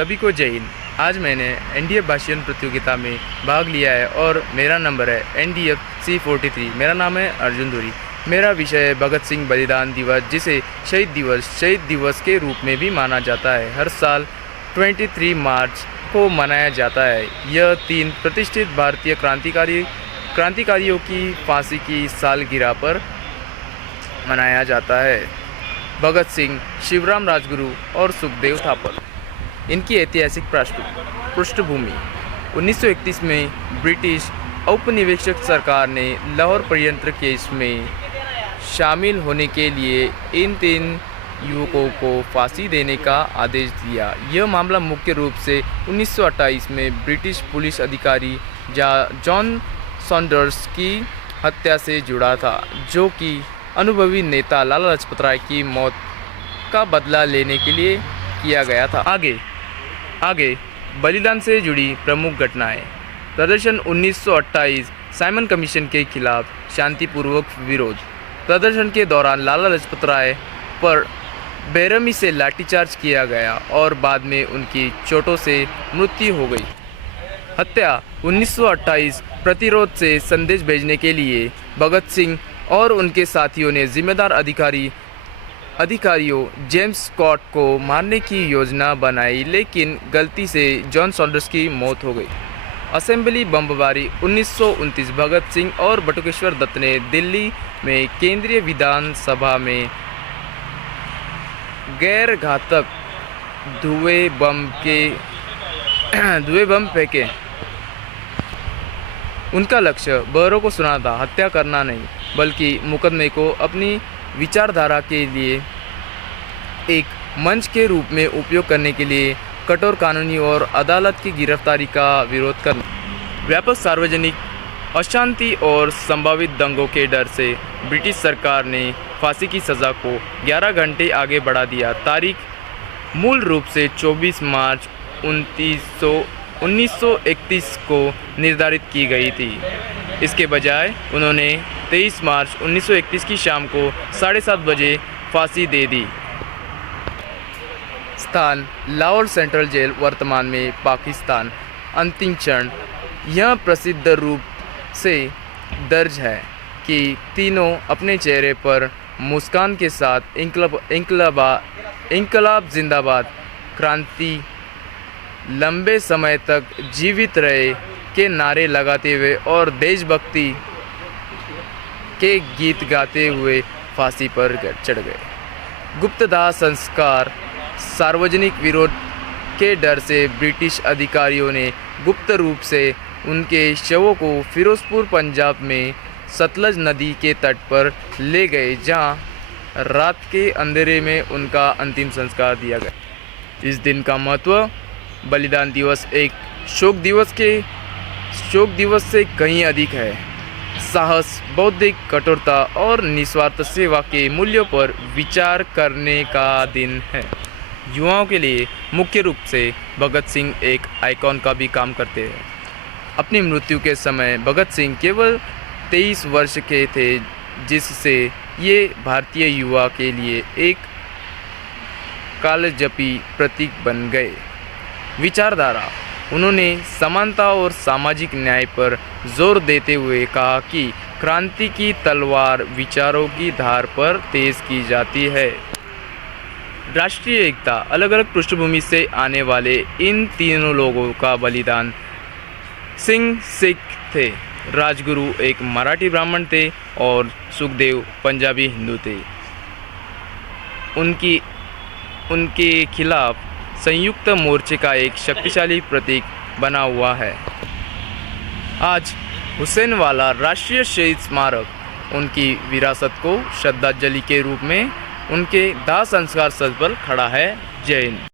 सभी को जय हिंद। आज मैंने एनडीएफ भाषण प्रतियोगिता में भाग लिया है और मेरा नंबर है NDF C43। मेरा नाम है अर्जुन धुरी। मेरा विषय है भगत सिंह बलिदान दिवस, जिसे शहीद दिवस के रूप में भी माना जाता है। हर साल 23 मार्च को मनाया जाता है। यह 3 प्रतिष्ठित भारतीय क्रांतिकारियों की फांसी की सालगिरह पर मनाया जाता है। भगत सिंह, शिवराम राजगुरु और सुखदेव थापर। इनकी ऐतिहासिक पृष्ठभूमि 1931 में ब्रिटिश औपनिवेशिक सरकार ने लाहौर षड्यंत्र केस में शामिल होने के लिए इन 3 युवकों को फांसी देने का आदेश दिया। यह मामला मुख्य रूप से 1928 में ब्रिटिश पुलिस अधिकारी जॉन सॉन्डर्स की हत्या से जुड़ा था, जो कि अनुभवी नेता लाला लाजपत राय की मौत का बदला लेने के लिए किया गया था। आगे बलिदान से जुड़ी प्रमुख घटनाएं। प्रदर्शन 1928 साइमन कमीशन के खिलाफ शांतिपूर्वक विरोध। प्रदर्शन के दौरान लाला लाजपत राय पर बेरहमी से लाठीचार्ज किया गया और बाद में उनकी चोटों से मृत्यु हो गई। हत्या 1928 प्रतिरोध से संदेश भेजने के लिए भगत सिंह और उनके साथियों ने जिम्मेदार अधिकारियों जेम्स स्कॉट को मारने की योजना बनाई, लेकिन गलती से जॉन सॉन्डर्स की मौत हो गई। असेंबली बमबारी 1929 भगत सिंह और बटुकेश्वर दत्त ने दिल्ली में केंद्रीय विधानसभा में गैर घातक धुएं बम फेंके। उनका लक्ष्य बहरों को सुनाना था, हत्या करना नहीं, बल्कि मुकदमे को अपनी विचारधारा के लिए एक मंच के रूप में उपयोग करने के लिए कठोर कानूनी और अदालत की गिरफ्तारी का विरोध करना। व्यापक सार्वजनिक अशांति और संभावित दंगों के डर से ब्रिटिश सरकार ने फांसी की सज़ा को 11 घंटे आगे बढ़ा दिया। तारीख मूल रूप से 24 मार्च 1931 को निर्धारित की गई थी। इसके बजाय उन्होंने 23 मार्च 1931 की शाम को 7:30 बजे फांसी दे दी। स्थान लाहौर सेंट्रल जेल, वर्तमान में पाकिस्तान। अंतिम क्षण। यह प्रसिद्ध रूप से दर्ज है कि तीनों अपने चेहरे पर मुस्कान के साथ इंकलाब जिंदाबाद, क्रांति लंबे समय तक जीवित रहे के नारे लगाते हुए और देशभक्ति के गीत गाते हुए फांसी पर चढ़ गए। गुप्तदाह संस्कार। सार्वजनिक विरोध के डर से ब्रिटिश अधिकारियों ने गुप्त रूप से उनके शवों को फिरोजपुर, पंजाब में सतलज नदी के तट पर ले गए, जहां रात के अंधेरे में उनका अंतिम संस्कार दिया गया। इस दिन का महत्व बलिदान दिवस एक शोक दिवस से कहीं अधिक है। साहस, बौद्धिक कठोरता और निस्वार्थ सेवा के मूल्यों पर विचार करने का दिन है। युवाओं के लिए मुख्य रूप से भगत सिंह एक आइकॉन का भी काम करते हैं। अपनी मृत्यु के समय भगत सिंह केवल 23 वर्ष के थे, जिससे ये भारतीय युवा के लिए एक कालजयी प्रतीक बन गए। विचारधारा। उन्होंने समानता और सामाजिक न्याय पर जोर देते हुए कहा कि क्रांति की तलवार विचारों की धार पर तेज की जाती है। राष्ट्रीय एकता। अलग अलग पृष्ठभूमि से आने वाले इन तीनों लोगों का बलिदान। सिंह सिख थे, राजगुरु एक मराठी ब्राह्मण थे और सुखदेव पंजाबी हिंदू थे। उनके खिलाफ संयुक्त मोर्चे का एक शक्तिशाली प्रतीक बना हुआ है। आज हुसैनवाला राष्ट्रीय शहीद स्मारक उनकी विरासत को श्रद्धांजलि के रूप में उनके दाह संस्कार स्थल पर खड़ा है। जय हिंद।